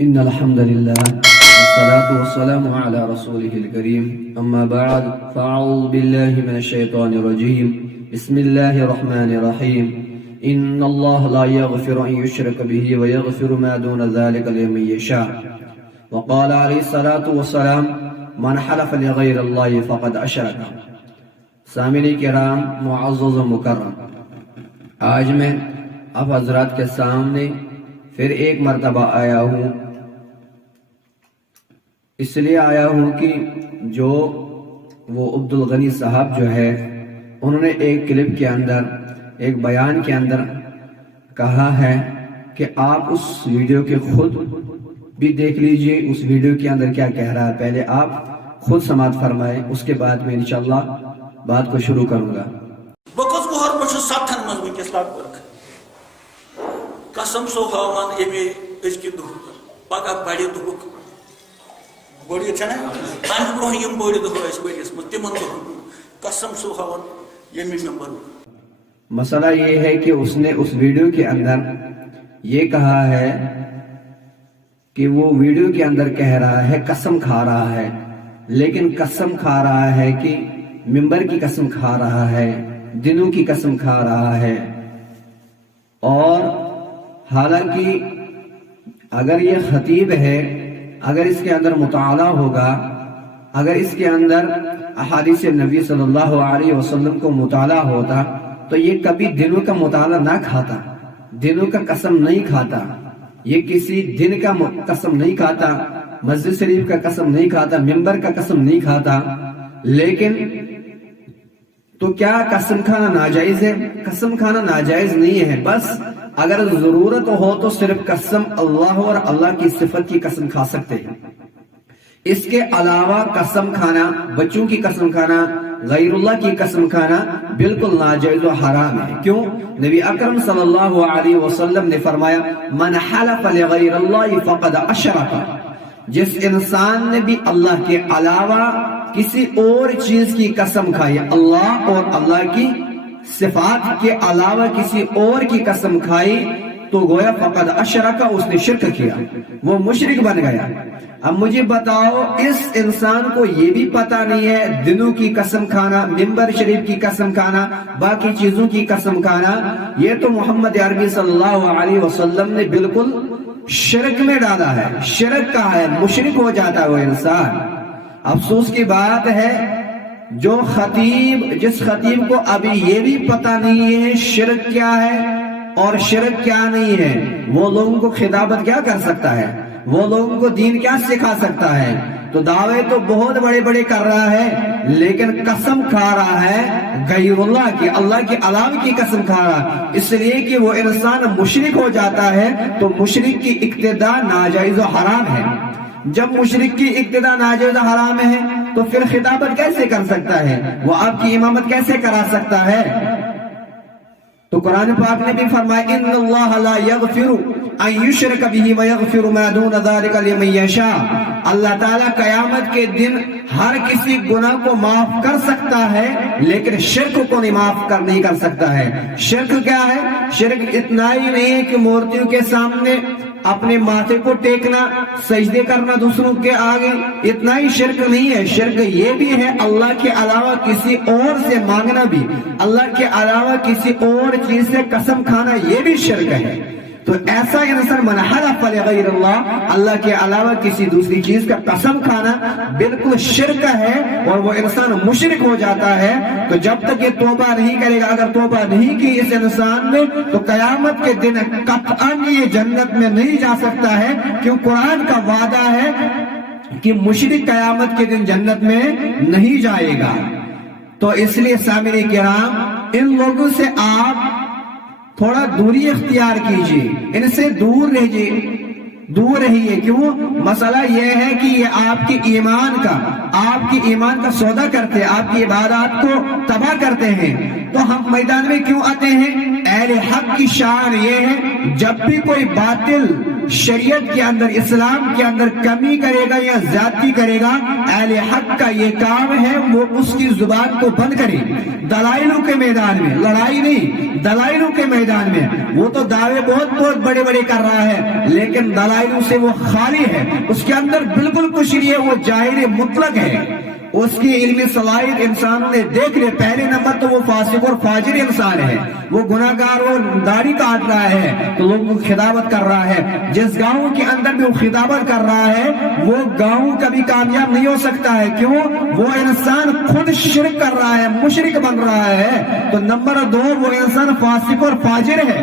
إن الحمد لله والصلاة والسلام على رسوله الكريم أما بعد فأعوذ بالله من الشيطان الرجيم بسم الله الرحمن الرحيم إن الله لا يغفر أن يشرك به ويغفر ما دون ذلك لمن يشاء وقال عليه الصلاة والسلام من حلف لغير الله فقد أشرك. سامعین کرام معزز و مکرم، آج میں آپ حضرات کے سامنے پھر ایک مرتبہ آیا ہوں. اس لیے آیا ہوں کہ جو وہ عبدالغنی صاحب جو ہے انہوں نے ایک کلپ کے اندر ایک بیان کے اندر کہا ہے کہ آپ اس ویڈیو کے خود بھی دیکھ لیجئے اس ویڈیو کے اندر کیا کہہ رہا ہے. پہلے آپ خود سماعت فرمائیں، اس کے بعد میں انشاءاللہ بات کو شروع کروں گا. بکس بہر بچ ستن من ونکس لگ بھگ قسم سو ہاوان امی ازکہ دہ پگہ بڑی دہک بڑی چھنا تمہ برہ یم بڑی دہ ورس مز تمن دہن قسم سو ہاوان یمی ممبر. مسئلہ یہ ہے کہ اس نے اس ویڈیو کے اندر یہ کہا ہے کہ وہ ویڈیو کے اندر کہہ رہا ہے قسم کھا رہا ہے، لیکن قسم کھا رہا ہے کہ ممبر کی قسم کھا رہا ہے، دنوں کی قسم کھا رہا ہے. اور حالانکہ اگر یہ خطیب ہے، اگر اس کے اندر مطالعہ ہوگا، اگر اس کے اندر احادیث نبی صلی اللہ علیہ وسلم کو مطالعہ ہوتا تو یہ کبھی دنوں کا مطالعہ نہ کھاتا، دنوں کا قسم نہیں کھاتا، یہ کسی دن کا قسم نہیں کھاتا، مسجد شریف کا قسم نہیں کھاتا، ممبر کا قسم نہیں کھاتا. لیکن تو کیا قسم کھانا ناجائز ہے؟ قسم کھانا ناجائز نہیں ہے، بس اگر ضرورت ہو تو صرف قسم اللہ اور اللہ کی صفت کی قسم کھا سکتے ہیں. اس کے علاوہ قسم کھانا، بچوں کی قسم کھانا، غیر اللہ کی قسم کھانا بالکل ناجائز و حرام ہے. کیوں؟ نبی اکرم صلی اللہ علیہ وسلم نے فرمایا من حلف لغیر اللہ فقد اشرک. جس انسان نے بھی اللہ کے علاوہ کسی اور چیز کی قسم کھائی، اللہ اور اللہ کی صفات کے علاوہ کسی اور کی قسم کھائی تو گویا فقد اشرک، اس نے شرک کیا، وہ مشرک بن گیا. اب مجھے بتاؤ، اس انسان کو یہ بھی پتہ نہیں ہے دنوں کی قسم کھانا، ممبر شریف کی قسم کھانا، باقی چیزوں کی قسم کھانا، یہ تو محمد عربی صلی اللہ علیہ وسلم نے بالکل شرک میں ڈالا ہے، شرک کا ہے، مشرک ہو جاتا ہے وہ انسان. افسوس کی بات ہے جو خطیب، جس خطیب کو ابھی یہ بھی پتہ نہیں ہے شرک کیا ہے اور شرک کیا نہیں ہے، وہ لوگوں کو خطابت کیا کر سکتا ہے، وہ لوگوں کو دین کیا سکھا سکتا ہے. تو دعوے تو بہت بڑے بڑے کر رہا ہے، لیکن قسم کھا رہا ہے غیر اللہ کی، اللہ کے علاوہ کی قسم کھا رہا ہے. اس لیے کہ وہ انسان مشرک ہو جاتا ہے تو مشرک کی اقتداء ناجائز و حرام ہے. جب مشرک کی اقتداء ناجائز و حرام ہے تو پھر خطابت کیسے کر سکتا ہے، وہ آپ کی امامت کیسے کرا سکتا ہے؟ تو قرآن پاک نے بھی فرمایا ان اللہ لا یغفر ان یشرک بہ ویغفر ما دون ذلک لمن یشاء. اللہ تعالیٰ قیامت کے دن ہر کسی گناہ کو معاف کر سکتا ہے لیکن شرک کو معاف نہیں کر سکتا ہے. شرک کیا ہے؟ شرک اتنا ہی نہیں ہے کہ مورتیوں کے سامنے اپنے ماتھے کو ٹیکنا، سجدے کرنا دوسروں کے آگے، اتنا ہی شرک نہیں ہے. شرک یہ بھی ہے اللہ کے علاوہ کسی اور سے مانگنا بھی، اللہ کے علاوہ کسی اور چیز سے قسم کھانا، یہ بھی شرک ہے. تو ایسا انسان من حلف لغیر اللہ، اللہ کے علاوہ کسی دوسری چیز کا قسم کھانا بالکل شرک ہے اور وہ انسان مشرک ہو جاتا ہے. تو جب تک یہ توبہ نہیں کرے گا، اگر توبہ نہیں کی اس انسان نے تو قیامت کے دن قطعاً یہ جنت میں نہیں جا سکتا ہے، کیوں قرآن کا وعدہ ہے کہ مشرک قیامت کے دن جنت میں نہیں جائے گا. تو اس لیے سامعین کرام ان لوگوں سے آپ تھوڑا دوری اختیار کیجئے، ان سے دور رہیے. کیوں؟ مسئلہ یہ ہے کہ یہ آپ کی ایمان کا سودا کرتے ہیں، آپ کی عبادات کو تباہ کرتے ہیں. تو ہم میدان میں کیوں آتے ہیں؟ اہل حق کی شان یہ ہے جب بھی کوئی باطل شریعت کے اندر اسلام کے اندر کمی کرے گا یا زیادتی کرے گا اہل حق کا یہ کام ہے وہ اس کی زبان کو بند کرے دلائلوں کے میدان میں لڑائی نہیں دلائلوں کے میدان میں وہ تو دعوے بہت بہت بڑے بڑے کر رہا ہے لیکن دلائلوں سے وہ خالی ہے اس کے اندر بالکل کچھ نہیں ہے وہ جاہل مطلق ہے اس کی علمی صلاحیت انسانوں نے دیکھ لے پہلے نمبر تو وہ فاسق اور فاجر انسان ہے وہ گناہگار اور داڑھی کاٹ رہا ہے تو لوگوں کو خطابت کر رہا ہے جس گاؤں کے اندر بھی وہ خطابت کر رہا ہے وہ گاؤں کبھی کامیاب نہیں ہو سکتا ہے کیوں وہ انسان خود شرک کر رہا ہے مشرک بن رہا ہے تو نمبر 2 وہ انسان فاسق اور فاجر ہے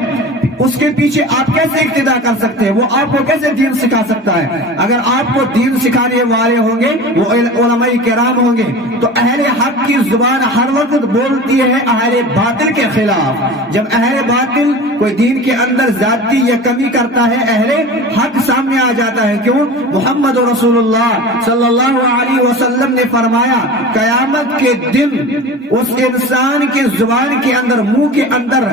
اس کے پیچھے آپ کیسے اقتدا کر سکتے ہیں وہ آپ کو کیسے دین سکھا سکتا ہے اگر آپ کو دین سکھانے والے ہوں گے وہ علماء کرام ہوں گے تو اہل حق کی زبان ہر وقت بولتی ہے اہل باطل کے خلاف جب اہل باطل کوئی دین کے اندر زیادتی یا کمی کرتا ہے اہل حق سامنے آ جاتا ہے کیوں محمد رسول اللہ صلی اللہ علیہ وسلم نے فرمایا قیامت کے دن اس انسان کے زبان کے اندر منہ کے اندر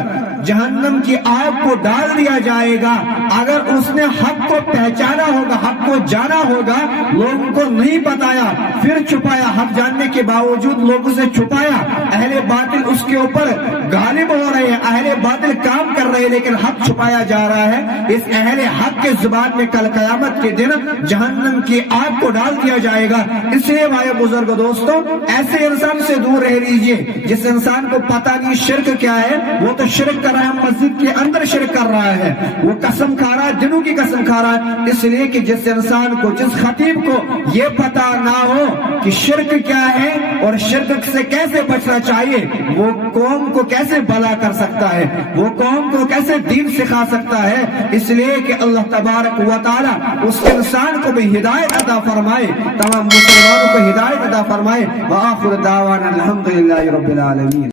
جہنم کی آگ کو ڈال دیا جائے گا اگر اس نے حق کو پہچانا ہوگا حق کو جانا ہوگا لوگوں کو نہیں بتایا پھر چھپایا حق جاننے کے باوجود لوگوں سے چھپایا اہل باطل اس کے اوپر غالب ہو رہے ہیں اہل باطل کام کر رہے ہیں لیکن حق چھپایا جا رہا ہے اس اہل حق کے زبان میں کل قیامت کے دن جہنم کی آگ کو ڈال دیا جائے گا اس لیے بھائی بزرگ دوستوں ایسے انسان سے دور رہ لیجئے جس انسان کو پتہ نہیں شرک کیا ہے وہ تو شرک کر رہا ہے مسجد کے اندر شرک کر رہا ہے وہ قسم کھا رہا ہے دنوں کی قسم کھا رہا ہے اس لیے کہ جس انسان کو جس خطیب کو یہ پتا نہ ہو کہ شرک کیا ہے اور شرک سے کیسے بچنا چاہیے وہ قوم کو کیسے بھلا کر سکتا ہے وہ قوم کو کیسے دین سکھا سکتا ہے اس لیے کہ اللہ تبارک و تعالی اس انسان کو بھی ہدایت عطا فرمائے تمام مسلمانوں کو ہدایت عطا فرمائے وآخر دعوانا الحمدللہ رب العالمین